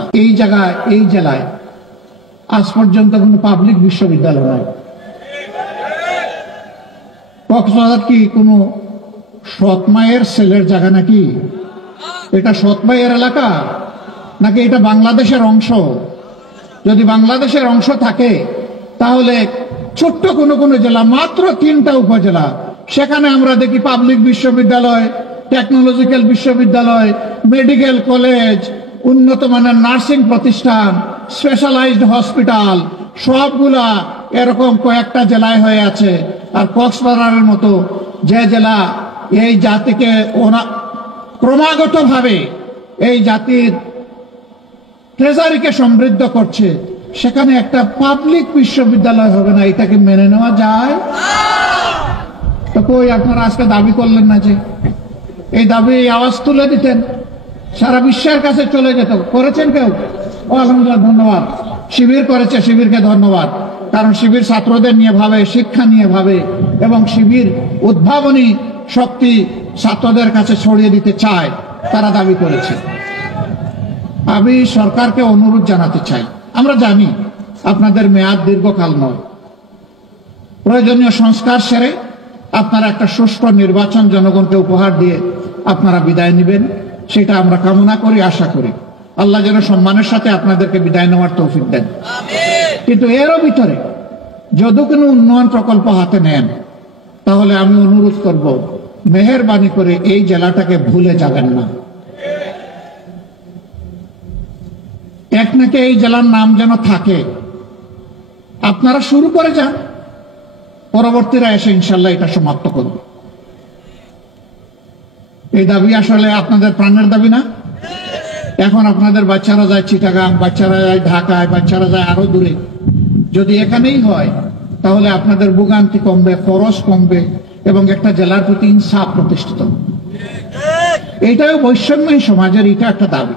জায়গা। এই জায়গায়, এই জেলায় আজ পর্যন্ত কোনো পাবলিক বিশ্ববিদ্যালয় নাই। কক্সবাজার কি কোনো সৎ মায়ের ছেলের জায়গা নাকি? এটা সৎ মায়ের এলাকা নাকি এটা বাংলাদেশের অংশ? যদি বাংলাদেশের অংশ থাকে তাহলে ছোট্ট কোনো জেলা, মাত্র 3টা উপজেলা, সেখানে আমরা দেখি পাবলিক বিশ্ববিদ্যালয়, টেকনোলজিক্যাল বিশ্ববিদ্যালয়, মেডিকেল কলেজ, উন্নত মানের নার্সিং প্রতিষ্ঠান, স্পেশালাইজড হসপিটাল, সবগুলা এরকম কয়েকটা জেলায় হয়ে আছে। আর কক্সবাজারের মতো যে জেলা এই জাতিকে ক্রমাগতভাবে এই জাতির ট্রেজারিকে সমৃদ্ধ করছে, সেখানে একটা পাবলিক বিশ্ববিদ্যালয় হবে না, এটাকে মেনে নেওয়া যায়? তো কই আপনারা আজকে দাবি করলেন না? যে এই দাবি, এই আওয়াজ তুলে দিতেন, সারা বিশ্বের কাছে চলে যেত। করেছেন কেউ? ও আলহামদুলিল্লাহ, ধন্যবাদ। শিবির করেছে, শিবিরকে ধন্যবাদ। কারণ শিবির ছাত্রদের নিয়ে ভাবে, শিক্ষা নিয়ে ভাবে, এবং শিবির উদ্ভাবনী শক্তি ছাত্রদের কাছে ছড়িয়ে দিতে চায়, তারা দাবি করেছে। আমি সরকারকে অনুরোধ জানাতে চাই, আমরা জানি আপনাদের মেয়াদ দীর্ঘকাল নয়, প্রয়োজনীয় সংস্কার সেরে আপনারা একটা সুষ্ঠু নির্বাচন জনগণকে উপহার দিয়ে আপনারা বিদায় নেবেন, সেটা আমরা কামনা করি, আশা করি। আল্লাহ যেন সম্মানের সাথে আপনাদেরকে বিদায় নেওয়ার তৌফিক দেন। কিন্তু এরও ভিতরে যদি কোনো উন্নয়ন প্রকল্প হাতে নেন, তাহলে আমি অনুরোধ করব, মেহেরবানি করে এই জেলাটাকে ভুলে যাবেন না। এক নাকি এই জেলার নাম যেন থাকে, আপনারা শুরু করে যান, পরবর্তীরা এসে ইনশাল্লাহ এটা সমাপ্ত করবে। এই দাবি আসলে আপনাদের প্রাণের দাবি না? এখন আপনাদের বাচ্চারা যায় চিটাগাং, বাচ্চারা যায় ঢাকায়, বাচ্চারা যায় আরো দূরে। যদি এখানেই হয় তাহলে আপনাদের ভোগান্তি কমবে, খরচ কমবে, এবং একটা জেলার প্রতি ইনসাফ প্রতিষ্ঠিত। এইটাও বৈষম্যহীন সমাজের এটা একটা দাবি।